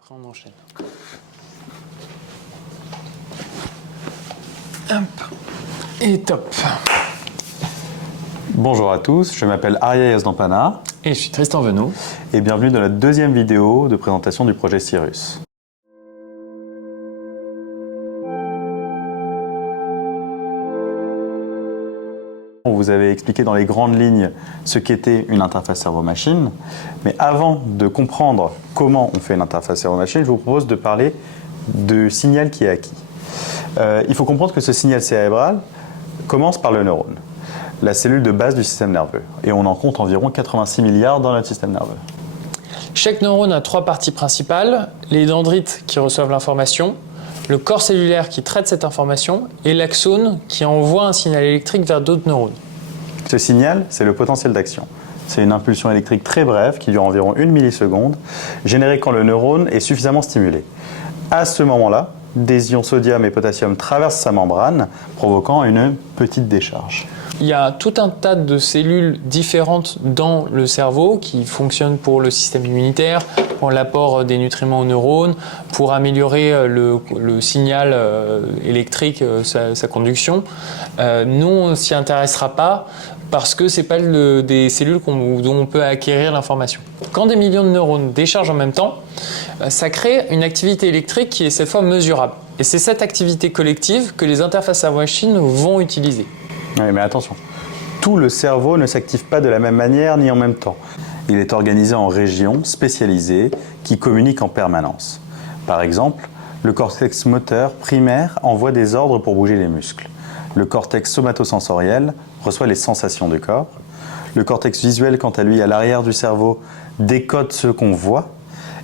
après on enchaîne. Hop. Et top. Bonjour à tous, je m'appelle Arya Yazdampana. Et je suis Tristan Venot. Et bienvenue dans la deuxième vidéo de présentation du projet Cirrus. On vous avait expliqué dans les grandes lignes ce qu'était une interface cerveau-machine. Mais avant de comprendre comment on fait une interface cerveau-machine, je vous propose de parler du signal qui est acquis. Il faut comprendre que ce signal cérébral commence par le neurone, la cellule de base du système nerveux. Et on en compte environ 86 milliards dans notre système nerveux. Chaque neurone a trois parties principales, les dendrites qui reçoivent l'information, le corps cellulaire qui traite cette information et l'axone qui envoie un signal électrique vers d'autres neurones. Ce signal, c'est le potentiel d'action. C'est une impulsion électrique très brève qui dure environ 1 milliseconde, générée quand le neurone est suffisamment stimulé. À ce moment-là, des ions sodium et potassium traversent sa membrane, provoquant une petite décharge. Il y a tout un tas de cellules différentes dans le cerveau qui fonctionnent pour le système immunitaire, pour l'apport des nutriments aux neurones, pour améliorer le signal électrique, sa conduction. Nous, on ne s'y intéressera pas parce que ce n'est pas des cellules dont on peut acquérir l'information. Quand des millions de neurones déchargent en même temps, ça crée une activité électrique qui est cette fois mesurable. Et c'est cette activité collective que les interfaces cerveau-machine vont utiliser. Oui, mais attention, tout le cerveau ne s'active pas de la même manière ni en même temps. Il est organisé en régions spécialisées qui communiquent en permanence. Par exemple, le cortex moteur primaire envoie des ordres pour bouger les muscles. Le cortex somatosensoriel reçoit les sensations du corps. Le cortex visuel, quant à lui, à l'arrière du cerveau, décode ce qu'on voit.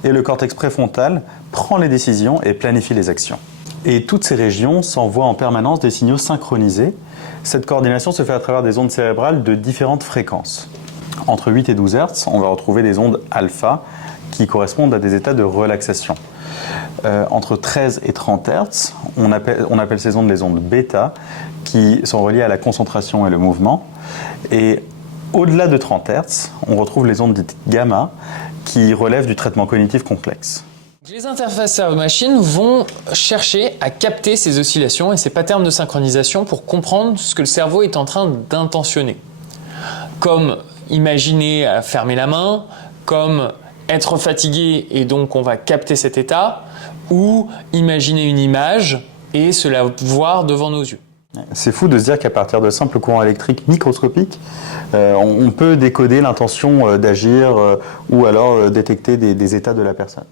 Et le cortex préfrontal prend les décisions et planifie les actions. Et toutes ces régions s'envoient en permanence des signaux synchronisés. Cette coordination se fait à travers des ondes cérébrales de différentes fréquences. Entre 8 et 12 Hz, on va retrouver des ondes alpha qui correspondent à des états de relaxation. Entre 13 et 30 Hz, on appelle ces ondes les ondes bêta qui sont reliées à la concentration et le mouvement. Et au-delà de 30 Hz, on retrouve les ondes dites gamma qui relèvent du traitement cognitif complexe. Les interfaces cerveau-machine vont chercher à capter ces oscillations et ces patterns de synchronisation pour comprendre ce que le cerveau est en train d'intentionner. Comme imaginer fermer la main, comme être fatigué et donc on va capter cet état, ou imaginer une image et se la voir devant nos yeux. C'est fou de se dire qu'à partir de simples courants électriques microscopiques, on peut décoder l'intention d'agir ou alors détecter des états de la personne.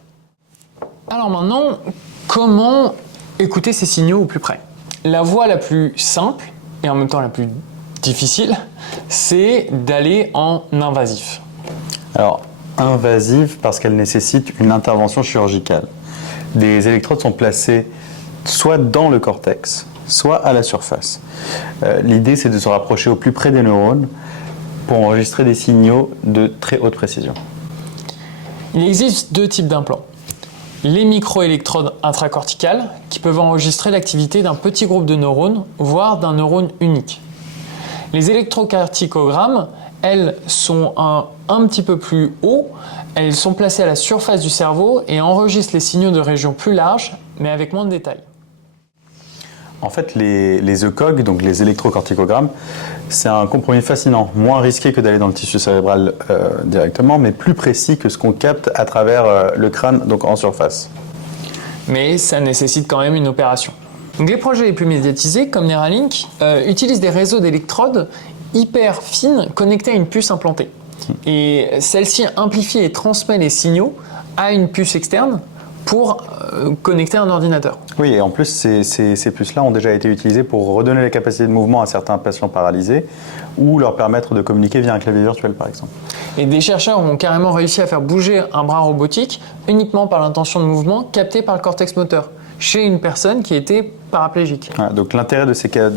Alors maintenant, comment écouter ces signaux au plus près? La voie la plus simple et en même temps la plus difficile, c'est d'aller en invasif. Alors, invasive parce qu'elle nécessite une intervention chirurgicale. Des électrodes sont placées soit dans le cortex, soit à la surface. L'idée, c'est de se rapprocher au plus près des neurones pour enregistrer des signaux de très haute précision. Il existe deux types d'implants. Les microélectrodes intracorticales qui peuvent enregistrer l'activité d'un petit groupe de neurones, voire d'un neurone unique. Les électrocardiogrammes, elles, sont un petit peu plus haut. Elles sont placées à la surface du cerveau et enregistrent les signaux de régions plus larges, mais avec moins de détails. En fait, les ECOG, donc les électrocardiogrammes, c'est un compromis fascinant, moins risqué que d'aller dans le tissu cérébral directement, mais plus précis que ce qu'on capte à travers le crâne, donc en surface. Mais ça nécessite quand même une opération. Donc les projets les plus médiatisés, comme Neuralink, utilisent des réseaux d'électrodes hyper fines connectées à une puce implantée. Et celle-ci amplifie et transmet les signaux à une puce externe pour connecter un ordinateur. Oui, et en plus, ces puces-là ont déjà été utilisées pour redonner la capacité de mouvement à certains patients paralysés ou leur permettre de communiquer via un clavier virtuel, par exemple. Et des chercheurs ont carrément réussi à faire bouger un bras robotique uniquement par l'intention de mouvement captée par le cortex moteur, chez une personne qui était paraplégique. Voilà, donc l'intérêt de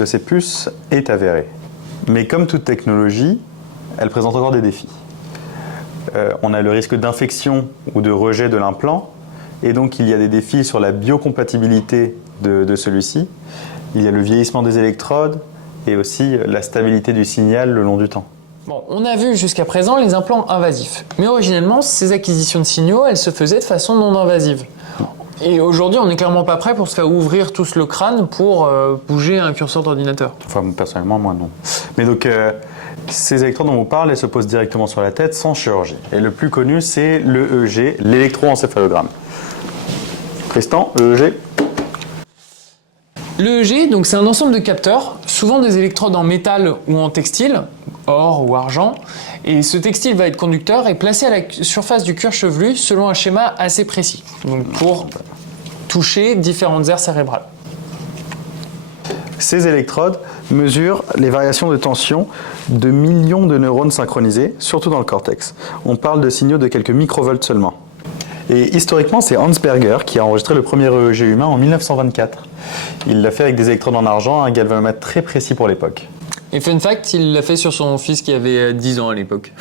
ces puces est avéré. Mais comme toute technologie, elle présente encore des défis. On a le risque d'infection ou de rejet de l'implant, et donc il y a des défis sur la biocompatibilité de celui-ci. Il y a le vieillissement des électrodes et aussi la stabilité du signal le long du temps. Bon, on a vu jusqu'à présent les implants invasifs, mais originellement ces acquisitions de signaux, elles se faisaient de façon non invasive. Et aujourd'hui, on n'est clairement pas prêt pour se faire ouvrir tous le crâne pour bouger un curseur d'ordinateur. Enfin, personnellement, moi non. Mais donc, ces électrodes dont on vous parle, elles se posent directement sur la tête sans chirurgie. Et le plus connu, c'est l'EEG, l'électroencéphalogramme. Tristan, l'EEG. L'EEG, donc c'est un ensemble de capteurs, souvent des électrodes en métal ou en textile, or ou argent. Et ce textile va être conducteur et placé à la surface du cuir chevelu selon un schéma assez précis, donc pour toucher différentes aires cérébrales. Ces électrodes mesurent les variations de tension de millions de neurones synchronisés, surtout dans le cortex. On parle de signaux de quelques microvolts seulement. Et historiquement, c'est Hans Berger qui a enregistré le premier EEG humain en 1924. Il l'a fait avec des électrodes en argent, un galvanomètre très précis pour l'époque. Et fun fact, il l'a fait sur son fils qui avait 10 ans à l'époque.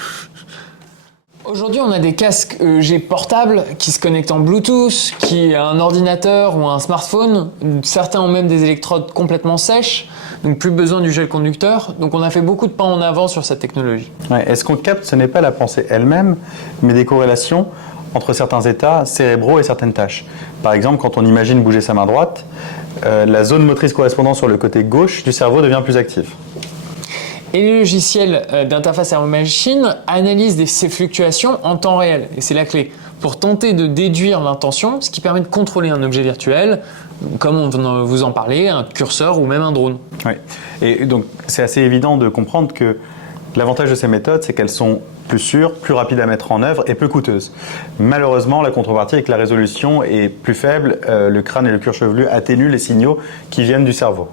Aujourd'hui, on a des casques EEG portables qui se connectent en Bluetooth, qui a un ordinateur ou un smartphone. Certains ont même des électrodes complètement sèches, donc plus besoin du gel conducteur. Donc on a fait beaucoup de pas en avant sur cette technologie. Ouais, et ce qu'on capte, ce n'est pas la pensée elle-même, mais des corrélations entre certains états cérébraux et certaines tâches. Par exemple, quand on imagine bouger sa main droite, la zone motrice correspondant sur le côté gauche du cerveau devient plus active. Et les logiciels d'interface cerveau-machine analysent ces fluctuations en temps réel. Et c'est la clé pour tenter de déduire l'intention, ce qui permet de contrôler un objet virtuel, comme on vous en parlait, un curseur ou même un drone. Oui. Et donc, c'est assez évident de comprendre que l'avantage de ces méthodes, c'est qu'elles sont plus sûres, plus rapides à mettre en œuvre et peu coûteuses. Malheureusement, la contrepartie est que la résolution est plus faible, le crâne et le cuir chevelu atténuent les signaux qui viennent du cerveau.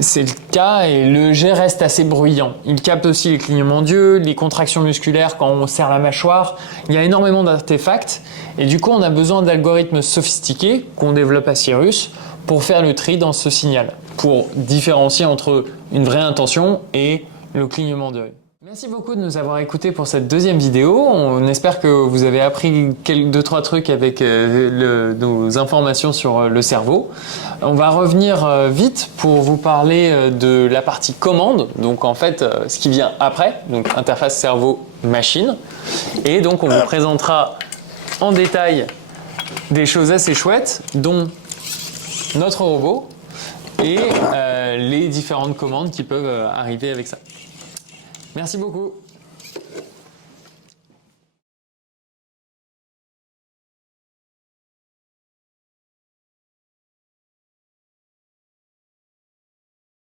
C'est le cas et l'EEG reste assez bruyant. Il capte aussi les clignements d'yeux, les contractions musculaires quand on serre la mâchoire. Il y a énormément d'artefacts et du coup on a besoin d'algorithmes sophistiqués qu'on développe à Cirrus pour faire le tri dans ce signal, pour différencier entre une vraie intention et le clignement d'œil. Merci beaucoup de nous avoir écoutés pour cette deuxième vidéo. On espère que vous avez appris 2-3 trucs avec nos informations sur le cerveau. On va revenir vite pour vous parler de la partie commande, donc en fait ce qui vient après, donc interface cerveau-machine. Et donc on vous présentera en détail des choses assez chouettes, dont notre robot et les différentes commandes qui peuvent arriver avec ça. Merci beaucoup.